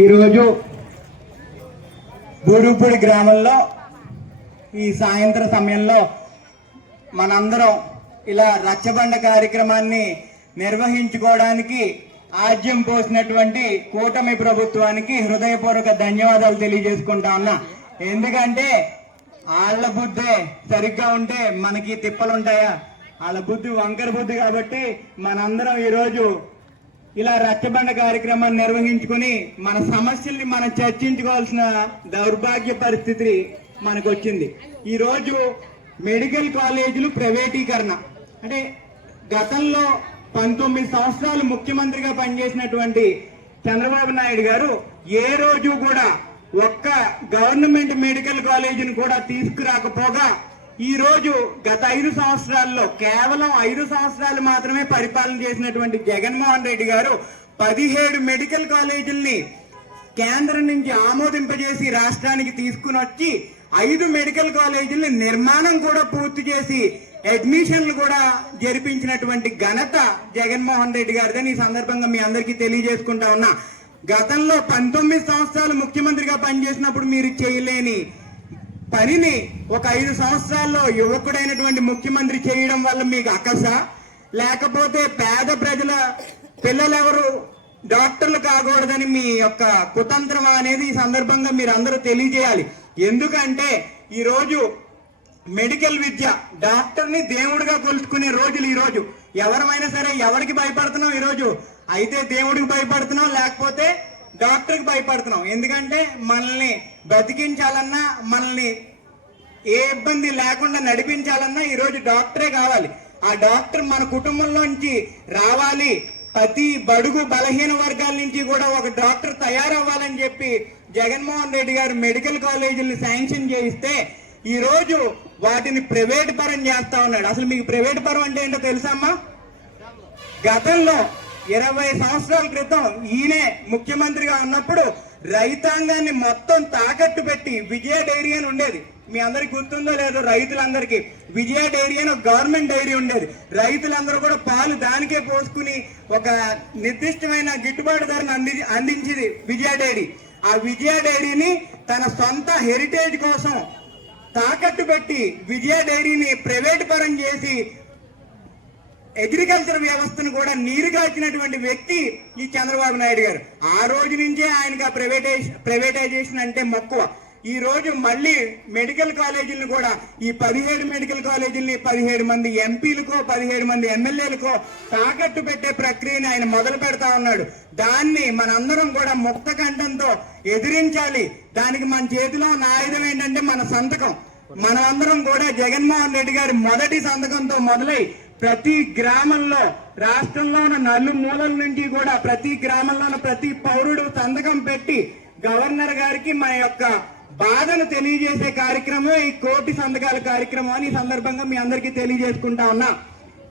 ఈరోజు బూరుగుపూడి గ్రామంలో ఈ సాయంత్రం సమయంలో మనందరం ఇలా రచ్చబండ కార్యక్రమాన్ని నిర్వహించుకోవడానికి ఆజ్యం పోసినటువంటి కూటమి ప్రభుత్వానికి హృదయపూర్వక ధన్యవాదాలు తెలియజేసుకుంటా ఉన్నా. ఎందుకంటే వాళ్ళ బుద్ధే సరిగ్గా ఉంటే మనకి తిప్పలుంటాయా? వాళ్ళ బుద్ధి వంకర బుద్ధి. కాబట్టి మనందరం ఈరోజు ఇలా రచ్చబండ కార్యక్రమాన్ని నిర్వహించుకుని మన సమస్యల్ని మనం చర్చించుకోవాల్సిన దౌర్భాగ్య పరిస్థితి మనకు వచ్చింది. ఈరోజు మెడికల్ కాలేజీలు ప్రైవేటీకరణ అంటే గతంలో 19 సంవత్సరాలు ముఖ్యమంత్రిగా పనిచేసినటువంటి చంద్రబాబు నాయుడు గారు ఏ రోజు కూడా ఒక్క గవర్నమెంట్ మెడికల్ కాలేజీని కూడా తీసుకురాకపోగా ఈ రోజు గత 5 సంవత్సరాల్లో కేవలం 5 సంవత్సరాలు మాత్రమే పరిపాలన చేసినటువంటి జగన్మోహన్ రెడ్డి గారు 17 మెడికల్ కాలేజీల్ని కేంద్రం నుంచి ఆమోదింపజేసి రాష్ట్రానికి తీసుకుని వచ్చి 5 మెడికల్ కాలేజీల నిర్మాణం కూడా పూర్తి చేసి అడ్మిషన్లు కూడా జరిపించినటువంటి ఘనత జగన్మోహన్ రెడ్డి గారిదని ఈ సందర్భంగా మీ అందరికీ తెలియజేసుకుంటా ఉన్నా. గతంలో 19 సంవత్సరాలు ముఖ్యమంత్రిగా పనిచేసినప్పుడు మీరు చేయలేని పనిని ఒక 5 సంవత్సరాల్లో యువకుడైనటువంటి ముఖ్యమంత్రి చేయడం వల్ల మీకు అక్కస, లేకపోతే పేద ప్రజల పిల్లలెవరు డాక్టర్లు కాకూడదని మీ యొక్క కుతంత్రం అనేది ఈ సందర్భంగా మీరు అందరూ తెలియజేయాలి. ఎందుకంటే ఈరోజు మెడికల్ విద్య డాక్టర్ని దేవుడిగా కొలుచుకునే రోజులు ఈరోజు. ఎవరమైనా సరే ఎవరికి భయపడుతున్నాం ఈరోజు? అయితే దేవుడికి భయపడుతున్నాం, లేకపోతే డాక్టర్కి భయపడుతున్నాం. ఎందుకంటే మనల్ని బతికించాలన్నా, మనల్ని ఏ ఇబ్బంది లేకుండా నడిపించాలన్నా ఈరోజు డాక్టరే కావాలి. ఆ డాక్టర్ మన కుటుంబంలోంచి రావాలి. ప్రతి బడుగు బలహీన వర్గాల నుంచి కూడా ఒక డాక్టర్ తయారవ్వాలని చెప్పి జగన్మోహన్ రెడ్డి గారు మెడికల్ కాలేజీలను శాంక్షన్ చేయిస్తే ఈ రోజు వాటిని ప్రైవేట్ పరం చేస్తా ఉన్నాడు. అసలు మీకు ప్రైవేట్ పరం అంటే ఏంటో తెలుసమ్మా? గతంలో 20 సంవత్సరాల క్రితం ఈయనే ముఖ్యమంత్రిగా ఉన్నప్పుడు రైతాంగాన్ని మొత్తం తాకట్టు పెట్టి విజయ డైరీ అని ఉండేది. మీ అందరికి గుర్తుందో లేదో రైతులందరికీ విజయ డైరీ అని ఒక గవర్నమెంట్ డైరీ ఉండేది. రైతులందరూ కూడా పాలు దానికే పోసుకుని ఒక నిర్దిష్టమైన గిట్టుబాటు ధరను అందించింది విజయ డైరీ. ఆ విజయ డైరీని తన సొంత హెరిటేజ్ కోసం తాకట్టు పెట్టి విజయ డైరీని ప్రైవేట్ పరం చేసి అగ్రికల్చర్ వ్యవస్థను కూడా నీరుగార్చినటువంటి వ్యక్తి ఈ చంద్రబాబు నాయుడు గారు. ఆ రోజు నుంచే ఆయనకు ప్రైవేటైజేషన్ అంటే మక్కువ. ఈ రోజు మళ్ళీ మెడికల్ కాలేజీలను కూడా ఈ 17 మెడికల్ కాలేజీలని 17 మంది ఎంపీలకో 17 మంది ఎమ్మెల్యేలకో తాకట్టు పెట్టే ప్రక్రియని ఆయన మొదలు పెడతా ఉన్నాడు. దాన్ని మనందరం కూడా ముక్త కంఠంతో ఎదిరించాలి. దానికి మన చేతిలో ఉన్న ఆయుధం ఏంటంటే మన సంతకం. మనమందరం కూడా జగన్మోహన్ రెడ్డి గారి మొదటి సంతకంతో మొదలై ప్రతి గ్రామంలో, రాష్ట్రంలో ఉన్న నలుమూలల నుంచి కూడా ప్రతి గ్రామంలో ప్రతి పౌరుడు సంతకం పెట్టి గవర్నర్ గారికి మన యొక్క బాధను తెలియజేసే కార్యక్రమం ఈ కోటి సంతకాల కార్యక్రమం అని ఈ సందర్భంగా మీ అందరికీ తెలియజేసుకుంటా ఉన్నా.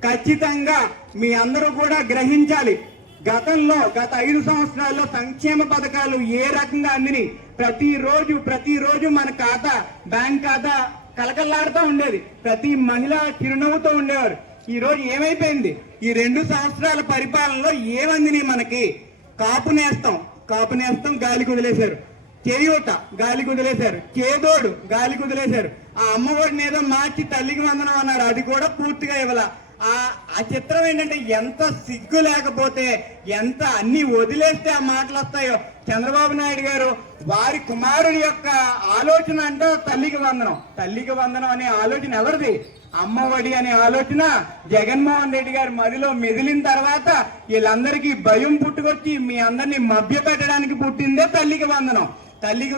ఖచ్చితంగా మీ అందరూ కూడా గ్రహించాలి. గత 5 సంవత్సరాల్లో సంక్షేమ పథకాలు ఏ రకంగా అందిని ప్రతిరోజు మన ఖాతా, బ్యాంక్ ఖాతా కలకల్లాడుతూ ఉండేది. ప్రతి మహిళ చిరునవ్వుతో ఉండేవారు. ఈ రోజు ఏమైపోయింది? ఈ 2 సంవత్సరాల పరిపాలనలో ఏమందిని మనకి? కాపు నేస్తం గాలి కుదిలేశారు, చేయూత గాలి కుదిలేశారు, చేదోడు గాలి కుదిలేశారు. ఆ అమ్మఒడిని ఏదో మార్చి తల్లికి వందనం అన్నారు, అది కూడా పూర్తిగా ఇవ్వాల. ఆ చిత్రం ఏంటంటే ఎంత సిగ్గు లేకపోతే, ఎంత అన్ని వదిలేస్తే ఆ మాటలు వస్తాయో. చంద్రబాబు నాయుడు గారు వారి కుమారుడి యొక్క ఆలోచన అంటే తల్లికి వందనం అనే ఆలోచన ఎవరిది? అమ్మఒడి అనే ఆలోచన జగన్మోహన్ రెడ్డి గారి మదిలో మెదిలిన తర్వాత వీళ్ళందరికీ భయం పుట్టుకొచ్చి మీ అందరినీ మభ్య పెట్టడానికి పుట్టిందే తల్లికి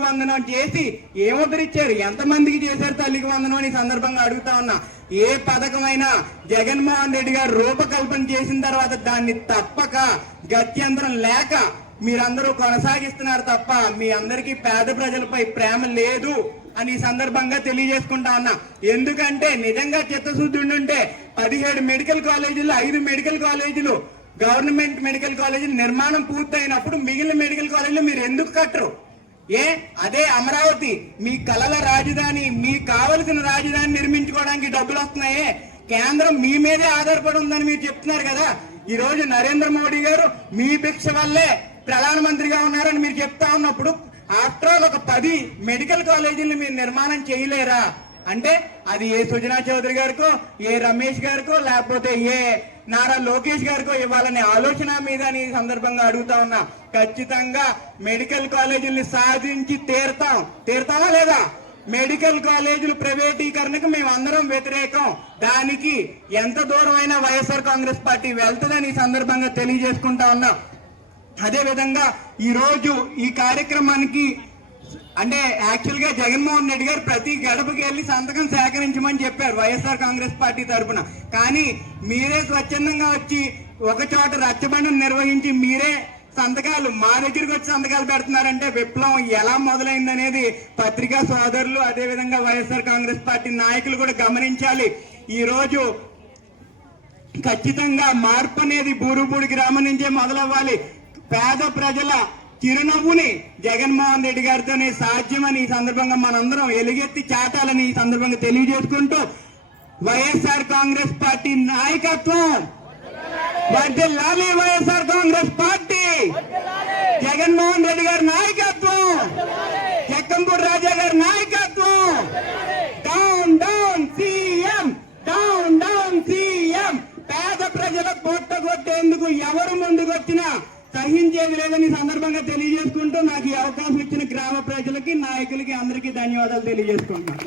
వందనం చేసి ఏముద్దరిచ్చారు? ఎంతమందికి చేశారు తల్లికి వందనం అని సందర్భంగా అడుగుతా ఉన్నా. ఏ పథకమైనా జగన్మోహన్ రెడ్డి గారు రూపకల్పన చేసిన తర్వాత దాన్ని తప్పక గత్యంతరం లేక మీరందరూ కొనసాగిస్తున్నారు తప్ప మీ అందరికీ పేద ప్రజలపై ప్రేమ లేదు అని ఈ సందర్భంగా తెలియజేసుకుంటా ఉన్నా. ఎందుకంటే నిజంగా చిత్తశుద్ధి ఉంటే 17 మెడికల్ కాలేజీలు 5 మెడికల్ కాలేజీలు గవర్నమెంట్ మెడికల్ కాలేజీలు నిర్మాణం పూర్తయినప్పుడు మిగిలిన మెడికల్ కాలేజీలు మీరు ఎందుకు కట్టరు? అదే అమరావతి మీ కలల రాజధాని, మీకు కావలసిన రాజధాని నిర్మించుకోవడానికి డబ్బులు వస్తున్నాయే. కేంద్రం మీ మీదే ఆధారపడి ఉందని మీరు చెప్తున్నారు కదా. ఈ రోజు నరేంద్ర మోడీ గారు మీ భిక్ష వల్లే ప్రధానమంత్రిగా ఉన్నారని మీరు చెప్తా ఉన్నప్పుడు ఆఫ్టర్ ఆల్ ఒక 10 మెడికల్ కాలేజీలను మీరు నిర్మాణం చేయలేరా అంటే అది ఏ సుజనా చౌదరి గారికో, ఏ రమేష్ గారికో, లేకపోతే ఏ నారా లోకేష్ గారికో ఇవ్వాలనే ఆలోచన మీద ఈ సందర్భంగా అడుగుతా ఉన్నా. ఖచ్చితంగా మెడికల్ కాలేజీల్ని సాధించి తీరుతామా లేదా? మెడికల్ కాలేజీలు ప్రైవేటీకరణకు మేము అందరం వ్యతిరేకం. దానికి ఎంత దూరమైనా వైఎస్ఆర్ కాంగ్రెస్ పార్టీ వెళ్తుందని ఈ సందర్భంగా తెలియజేసుకుంటా ఉన్నాం. అదే విధంగా ఈ రోజు ఈ కార్యక్రమానికి అంటే యాక్చువల్ గా జగన్మోహన్ రెడ్డి గారు ప్రతి గడపకి వెళ్ళి సంతకం సేకరించమని చెప్పారు వైఎస్ఆర్ కాంగ్రెస్ పార్టీ తరఫున. కానీ మీరే స్వచ్ఛందంగా వచ్చి ఒక చోట రచ్చబండను నిర్వహించి మీరే సంతకాలు మా దగ్గరికి వచ్చి సంతకాలు పెడుతున్నారంటే విప్లవం ఎలా మొదలైందనేది పత్రికా సోదరులు అదే విధంగా వైఎస్ఆర్ కాంగ్రెస్ పార్టీ నాయకులు కూడా గమనించాలి. ఈ రోజు ఖచ్చితంగా మార్పు అనేది బూరుగుపూడి గ్రామం నుంచే మొదలవ్వాలి. పేద ప్రజల చిరునవ్వుని జగన్మోహన్ రెడ్డి గారితోనే సాధ్యమని ఈ సందర్భంగా మనందరం ఎలుగెత్తి చాటాలని ఈ సందర్భంగా తెలియజేసుకుంటూ వైఎస్ఆర్ కాంగ్రెస్ పార్టీ నాయకత్వం వర్ధిల్లాలి. వైఎస్ఆర్ కాంగ్రెస్ పార్టీ, జగన్మోహన్ రెడ్డి గారి నాయకత్వం, జక్కంపూడి రాజా గారి నాయకత్వం. Down down CM, down down CM. పేద ప్రజల పొట్ట కొట్టేందుకు ఎవరు ముందుకొచ్చినా సహించేది లేదని సందర్భంగా తెలియజేసుకుంటూ నాకు ఈ అవకాశం ఇచ్చిన గ్రామ ప్రజలకి, నాయకులకి అందరికీ ధన్యవాదాలు తెలియజేసుకుంటున్నాను.